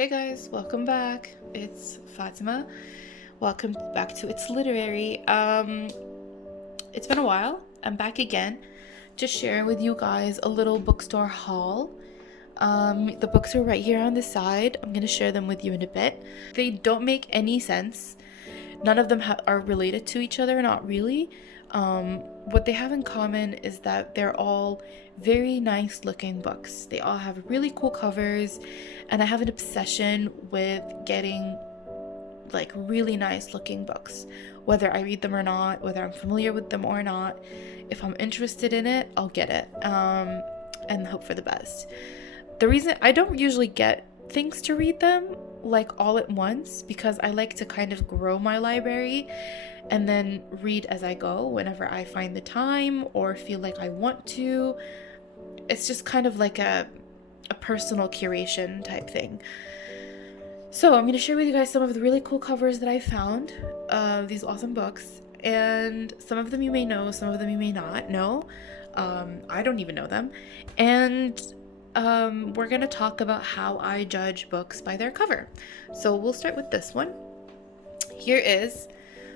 Hey guys, welcome back. It's Fatima. Welcome back to It's Literary. It's been a while. I'm back again, just sharing with you guys a little bookstore haul. The books are right here on the side. I'm gonna share them with you in a bit. They don't make any sense. None of them are related to each other, not really. What they have in common is that they're all very nice looking books. They all have really cool covers, and I have an obsession with getting like really nice looking books, whether I read them or not, whether I'm familiar with them or not. If I'm interested in it, I'll get it, and hope for the best. The reason I don't usually get things to read them like all at once, because I like to kind of grow my library and then read as I go whenever I find the time or feel like I want to. It's just kind of like a personal curation type thing. So I'm going to share with you guys some of the really cool covers that I found of these awesome books, and some of them you may know, some of them you may not know. I don't even know them. And we're going to talk about how I judge books by their cover. So we'll start with this one. Here is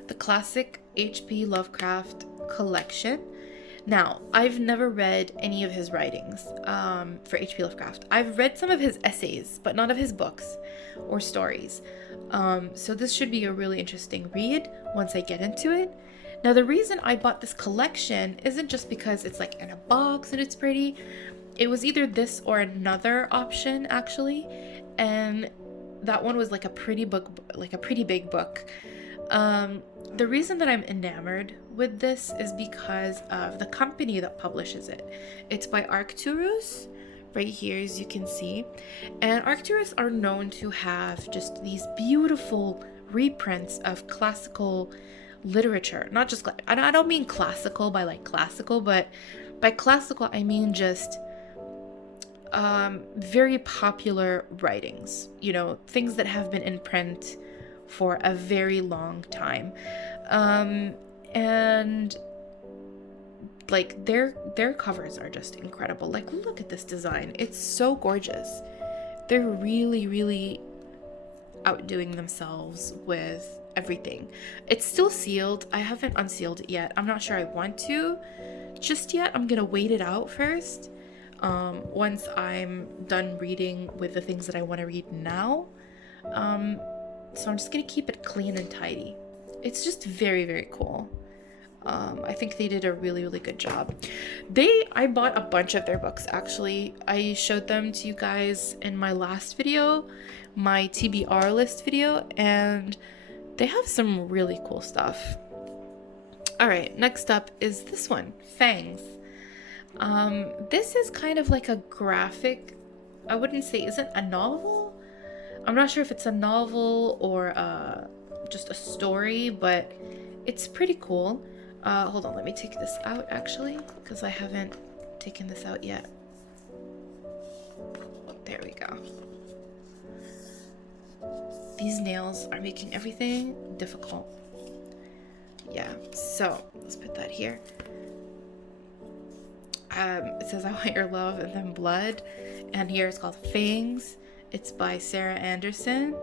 the classic H.P. Lovecraft Collection. Now, I've never read any of his writings for H.P. Lovecraft. I've read some of his essays, but none of his books or stories. So this should be a really interesting read once I get into it. Now, the reason I bought this collection isn't just because it's like in a box and it's pretty. It was either this or another option, actually, and that one was like a pretty big book. The reason that I'm enamored with this is because of the company that publishes it. It's by Arcturus, right here, as you can see. And Arcturus are known to have just these beautiful reprints of classical literature. Not just, I don't mean classical by like classical, but by classical I mean just very popular writings, things that have been in print for a very long time, and like their covers are just incredible. Like, look at this design, it's so gorgeous. They're really outdoing themselves with everything. It's still sealed. I haven't unsealed it yet. I'm not sure I want to just yet. I'm gonna wait it out first, once I'm done reading with the things that I want to read now. So I'm just gonna keep it clean and tidy. It's just very cool. I think they did a really good job. I bought a bunch of their books, actually. I showed them to you guys in my last video, my TBR list video, and they have some really cool stuff. Alright, next up is this one, Fangs. This is kind of like a graphic, I wouldn't say, is it a novel? I'm not sure if it's a novel or just a story, but it's pretty cool. Hold on, let me take this out actually, because I haven't taken this out yet. There we go. These nails are making everything difficult. Yeah, so let's put that here. It says, I want your love and then blood. And here it's called Fangs. It's by Sarah Anderson,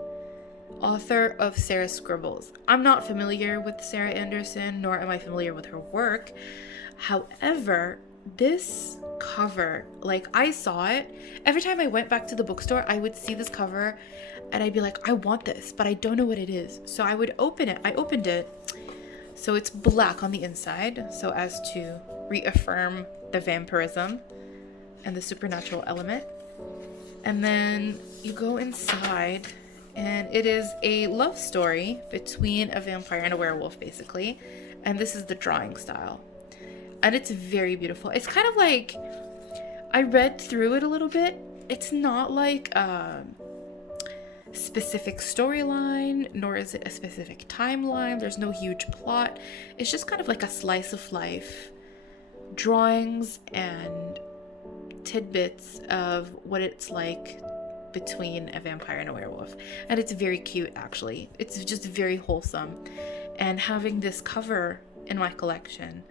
author of Sarah's Scribbles. I'm not familiar with Sarah Anderson, nor am I familiar with her work. However, this cover, like, I saw it. Every time I went back to the bookstore, I would see this cover and I'd be like, I want this, but I don't know what it is. So I would open it. I opened it. So it's black on the inside, so as to reaffirm the vampirism and the supernatural element. And then you go inside, and it is a love story between a vampire and a werewolf, basically. And this is the drawing style. And it's very beautiful. It's kind of like, I read through it a little bit. It's not like a specific storyline, nor is it a specific timeline. There's no huge plot. It's just kind of like a slice of life drawings and tidbits of what it's like between a vampire and a werewolf. And it's very cute, actually. It's just very wholesome. And having this cover in my collection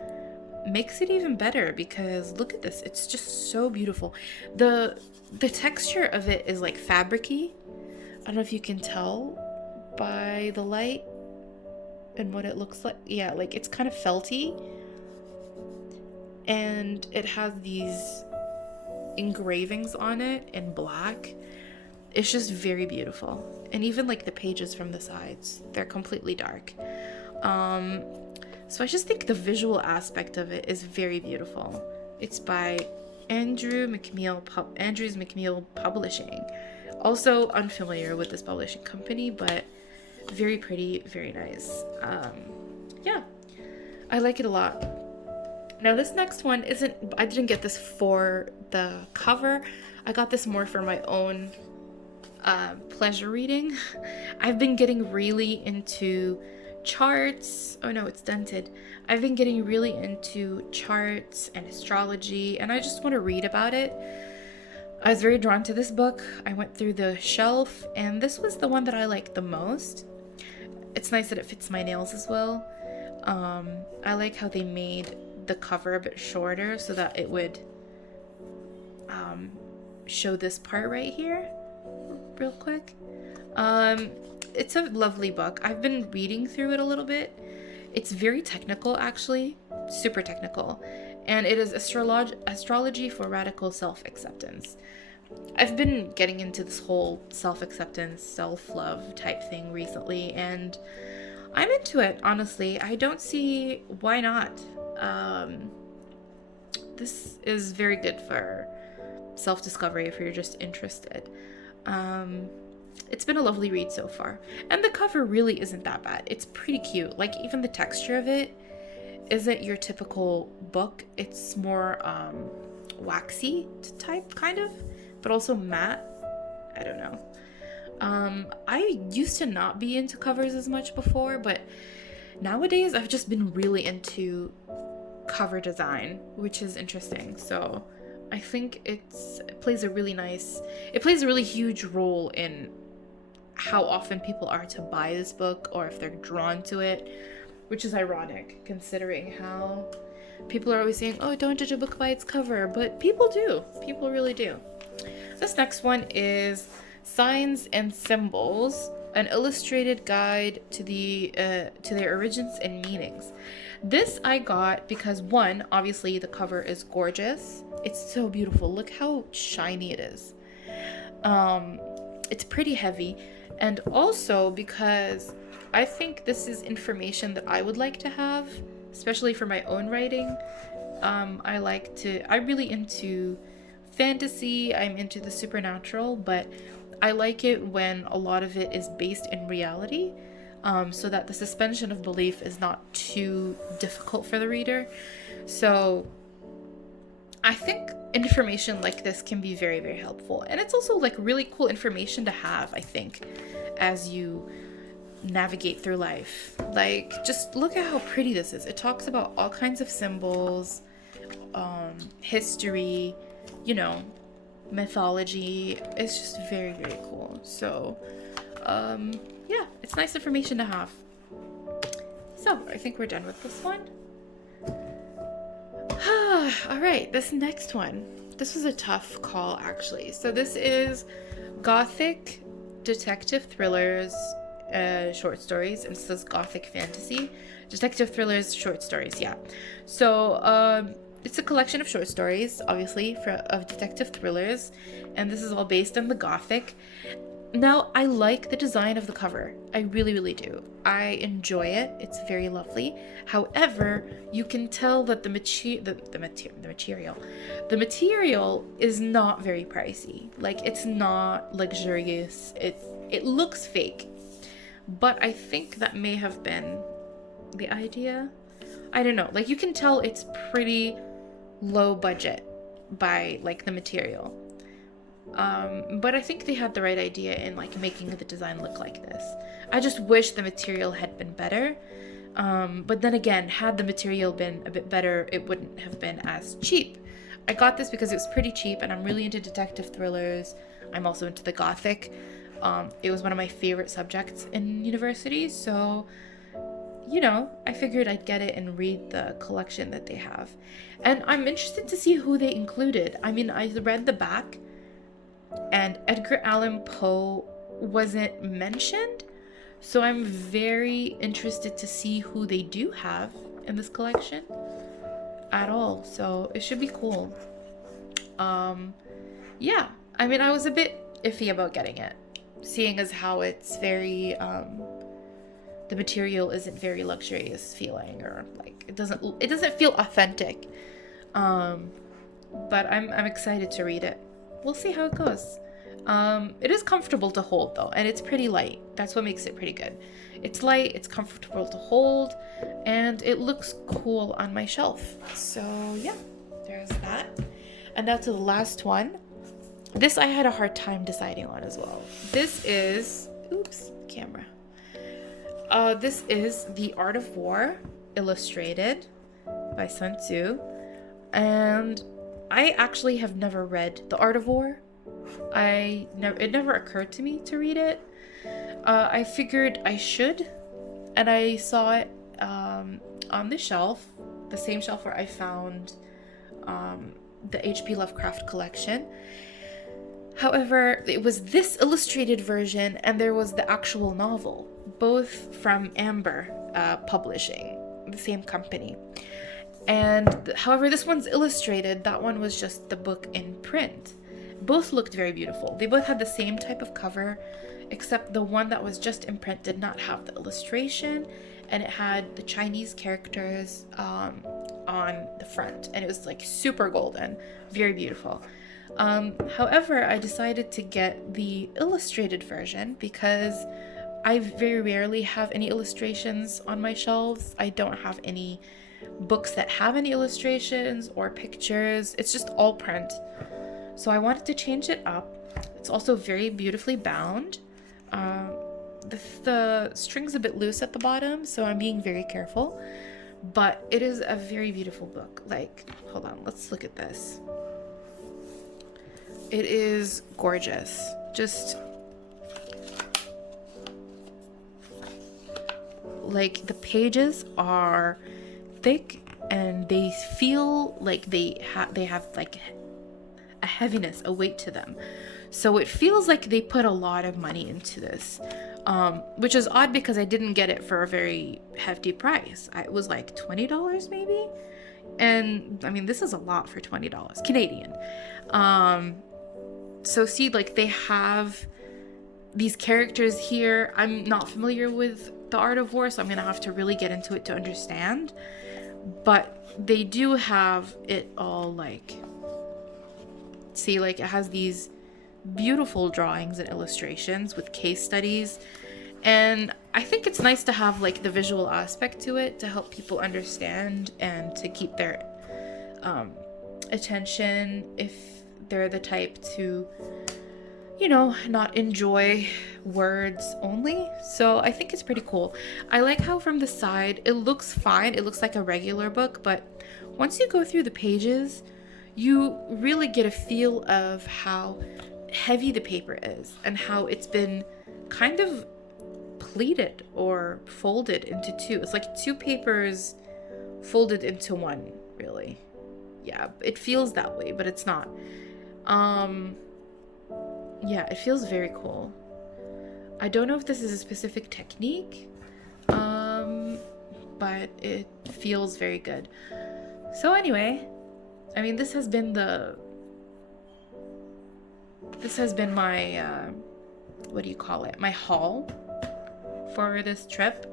makes it even better, because look at this. It's just so beautiful. The texture of it is like fabricy. don't know if you can tell by the light and what it looks like. Yeah, like it's kind of felty, and it has these engravings on it in black. It's just very beautiful. And even like the pages from the sides, they're completely dark. So I just think the visual aspect of it is very beautiful. It's by Andrews McMeel Publishing. Also unfamiliar with this publishing company, but very pretty, very nice. Yeah, I like it a lot. Now this next one I didn't get this for the cover. I got this more for my own pleasure reading. I've been getting really into charts. Oh no, it's dented. I've been getting really into charts and astrology, and I just want to read about it. I was very drawn to this book. I went through the shelf, and this was the one that I liked the most. It's nice that it fits my nails as well. I like how they made the cover a bit shorter so that it would show this part right here real quick. It's a lovely book. I've been reading through it a little bit. It's very technical, actually, super technical, and it is astrology for radical self-acceptance. I've been getting into this whole self-acceptance, self-love type thing recently, and I'm into it, honestly. I don't see why not. This is very good for self-discovery if you're just interested. It's been a lovely read so far. And the cover really isn't that bad. It's pretty cute. Like, even the texture of it isn't your typical book. It's more waxy type, kind of, but also matte. I don't know. I used to not be into covers as much before, but nowadays I've just been really into cover design, which is interesting. So I think it plays a really huge role in how often people are to buy this book, or if they're drawn to it, which is ironic considering how people are always saying, oh, don't judge a book by its cover, but people do. People really do. This next one is Signs and Symbols, an illustrated guide to their origins and meanings. This I got because, one, obviously the cover is gorgeous. It's so beautiful. Look how shiny it is. It's pretty heavy. And also because I think this is information that I would like to have, especially for my own writing. I'm really into fantasy. I'm into the supernatural, but I like it when a lot of it is based in reality, so that the suspension of belief is not too difficult for the reader. So I think information like this can be very, very helpful. And it's also like really cool information to have, I think, as you navigate through life. Like, just look at how pretty this is. It talks about all kinds of symbols, history, mythology. It's just very, very cool. So, yeah, it's nice information to have. So, I think we're done with this one. All right, this next one. This was a tough call, actually. So this is Gothic detective thrillers, short stories, and it says Gothic fantasy. Detective thrillers, short stories, yeah. So it's a collection of short stories, obviously, of detective thrillers, and this is all based on the Gothic. Now, I like the design of the cover. I really, really do. I enjoy it. It's very lovely. However, you can tell that the material is not very pricey. Like, it's not luxurious. It looks fake. But I think that may have been the idea. I don't know. Like, you can tell it's pretty low budget by, like, the material. But I think they had the right idea in like making the design look like this. I just wish the material had been better. But then again, had the material been a bit better, it wouldn't have been as cheap. I got this because it was pretty cheap, and I'm really into detective thrillers. I'm also into the Gothic. It was one of my favorite subjects in university, so I figured I'd get it and read the collection that they have. And I'm interested to see who they included. I mean, I read the back, and Edgar Allan Poe wasn't mentioned. So I'm very interested to see who they do have in this collection at all. So it should be cool. Yeah, I mean, I was a bit iffy about getting it, seeing as how it's very, the material isn't very luxurious feeling, or like it doesn't feel authentic. But I'm excited to read it. We'll see how it goes. It is comfortable to hold though, and it's pretty light. That's what makes it pretty good. It's light, it's comfortable to hold, and it looks cool on my shelf. So yeah, there's that. And now to the last one. This I had a hard time deciding on as well. This is, camera. This is The Art of War, illustrated by Sun Tzu. And I actually have never read The Art of War. It never occurred to me to read it. I figured I should, and I saw it on the shelf, the same shelf where I found the H.P. Lovecraft Collection. However, it was this illustrated version, and there was the actual novel, both from Amber Publishing, the same company. And however, this one's illustrated. That one was just the book in print. Both looked very beautiful. They both had the same type of cover, except the one that was just in print did not have the illustration, and it had the Chinese characters on the front, and it was like super golden, very beautiful. However, I decided to get the illustrated version because I very rarely have any illustrations on my shelves. I don't have any books that have any illustrations or pictures. It's just all print. So I wanted to change it up. It's also very beautifully bound. The string's a bit loose at the bottom, so I'm being very careful. But it is a very beautiful book. Like, hold on, let's look at this. It is gorgeous. Just like the pages are thick and they feel like they have like a heaviness, a weight to them. So it feels like they put a lot of money into this, which is odd because I didn't get it for a very hefty price. It was like $20 maybe. And I mean, this is a lot for $20 Canadian. So see, like they have these characters here. I'm not familiar with The Art of War, so I'm gonna have to really get into it to understand. But they do have it all like, see, like it has these beautiful drawings and illustrations with case studies. And I think it's nice to have like the visual aspect to it to help people understand and to keep their attention if they're the type to, you know, not enjoy words only. So I think it's pretty cool. I like how from the side it looks fine. It looks like a regular book, but once you go through the pages, you really get a feel of how heavy the paper is and how it's been kind of pleated or folded into two. It's like two papers folded into one, really. Yeah, it feels that way, but it's not. Yeah, it feels very cool. I don't know if this is a specific technique, but it feels very good. So anyway, I mean, this has been my, what do you call it? My haul for this trip.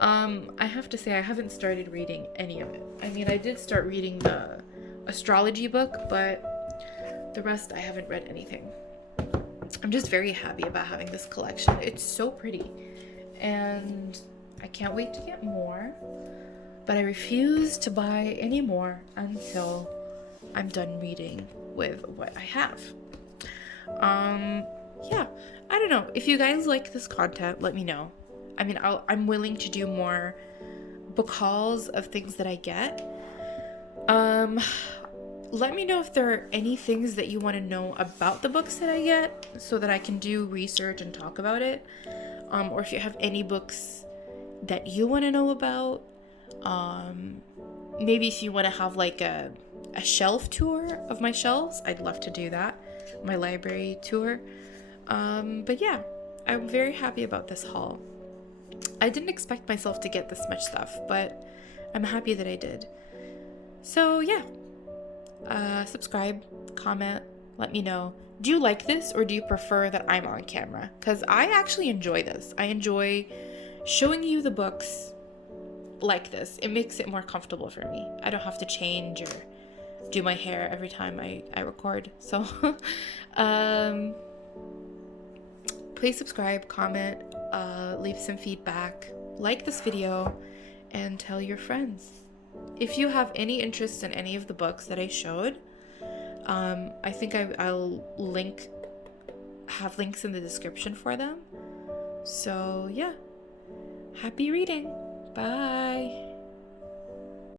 I have to say I haven't started reading any of it. I mean, I did start reading the Astrology book, but the rest I haven't read anything. I'm just very happy about having this collection. It's so pretty, and I can't wait to get more, but I refuse to buy any more until I'm done reading with what I have. Yeah, I don't know. If you guys like this content, let me know. I mean, I'm willing to do more book hauls of things that I get. Let me know if there are any things that you want to know about the books that I get so that I can do research and talk about it. Or if you have any books that you want to know about. Maybe if you want to have like a shelf tour of my shelves, I'd love to do that. My library tour. But yeah, I'm very happy about this haul. I didn't expect myself to get this much stuff, but I'm happy that I did. So yeah, subscribe, comment, let me know. Do you like this, or do you prefer that I'm on camera? Because I actually enjoy this. I enjoy showing you the books like this. It makes it more comfortable for me. I don't have to change or do my hair every time I record. So please subscribe, comment, leave some feedback, like this video, and tell your friends. If you have any interest in any of the books that I showed, I think I'll have links in the description for them. So yeah, happy reading. Bye.